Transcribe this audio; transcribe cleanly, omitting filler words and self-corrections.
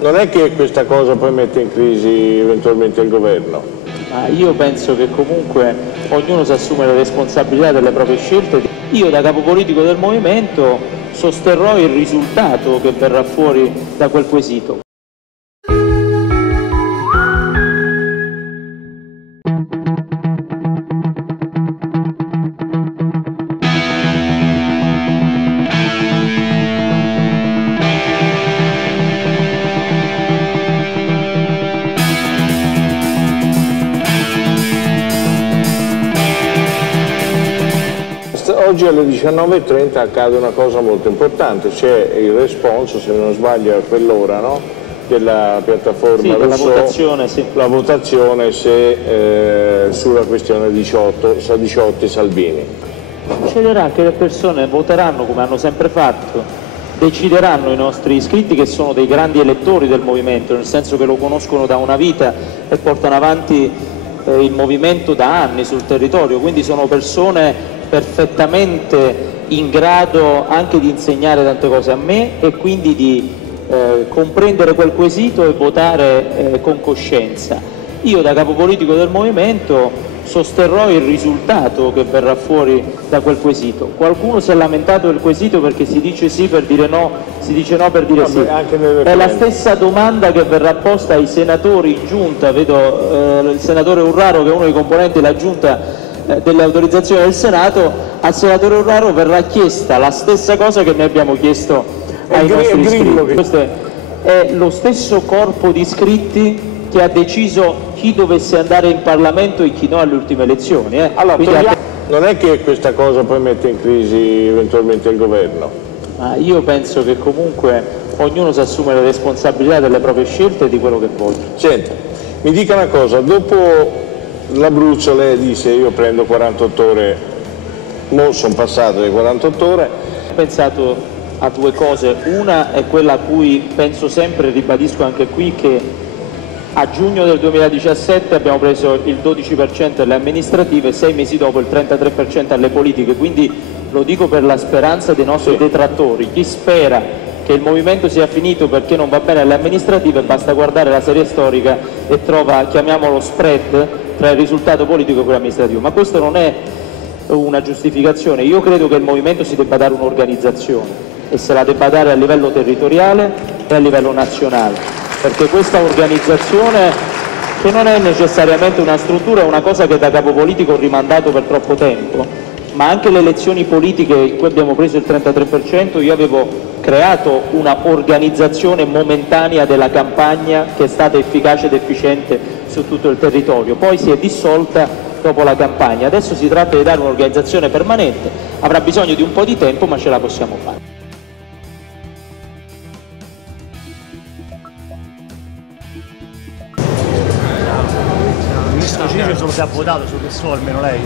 non è che questa cosa poi mette in crisi eventualmente il governo? Ma io penso che comunque ognuno si assume le responsabilità delle proprie scelte. Io da capo politico del movimento sosterrò il risultato che verrà fuori da quel quesito. Oggi alle 19:30 accade una cosa molto importante, c'è il responso, se non sbaglio a quell'ora, no? Della piattaforma Rousseau, la votazione sulla questione 18 e Salvini. Succederà che le persone voteranno come hanno sempre fatto, decideranno i nostri iscritti che sono dei grandi elettori del movimento, nel senso che lo conoscono da una vita e portano avanti il movimento da anni sul territorio, quindi sono persone perfettamente in grado anche di insegnare tante cose a me e quindi di comprendere quel quesito e votare con coscienza. Io da capo politico del movimento sosterrò il risultato che verrà fuori da quel quesito. Qualcuno si è lamentato del quesito perché si dice sì per dire no, si dice no per dire sì. È la stessa domanda che verrà posta ai senatori in giunta, vedo il senatore Urraro che è uno dei componenti della giunta delle autorizzazioni del Senato. Al senatore Urraro verrà chiesta la stessa cosa che noi abbiamo chiesto ai nostri iscritti. Questo è lo stesso corpo di iscritti che ha deciso chi dovesse andare in Parlamento e chi no alle ultime elezioni. Allora, non è che questa cosa poi mette in crisi eventualmente il governo? Ma io penso che comunque ognuno si assume le responsabilità delle proprie scelte e di quello che vota. Senta, mi dica una cosa, dopo l'Abruzzo lei disse io prendo 48 ore, mo sono passate le 48 ore. Ho pensato a due cose, una è quella a cui penso sempre e ribadisco anche qui, che a giugno del 2017 abbiamo preso il 12% alle amministrative, 6 mesi dopo il 33% alle politiche, quindi lo dico per la speranza dei nostri detrattori, chi spera che il movimento sia finito perché non va bene alle amministrative basta guardare la serie storica e trova, chiamiamolo spread, tra il risultato politico e quello amministrativo, ma questo non è una giustificazione. Io credo che il movimento si debba dare un'organizzazione e se la debba dare a livello territoriale e a livello nazionale, perché questa organizzazione, che non è necessariamente una struttura, è una cosa che da capo politico ho rimandato per troppo tempo, ma anche le elezioni politiche in cui abbiamo preso il 33%, io avevo creato una organizzazione momentanea della campagna che è stata efficace ed efficiente su tutto il territorio, poi si è dissolta dopo la campagna, adesso si tratta di dare un'organizzazione permanente, avrà bisogno di un po' di tempo ma ce la possiamo fare. Il ministro Ciccio solo se ha votato su questo, almeno lei?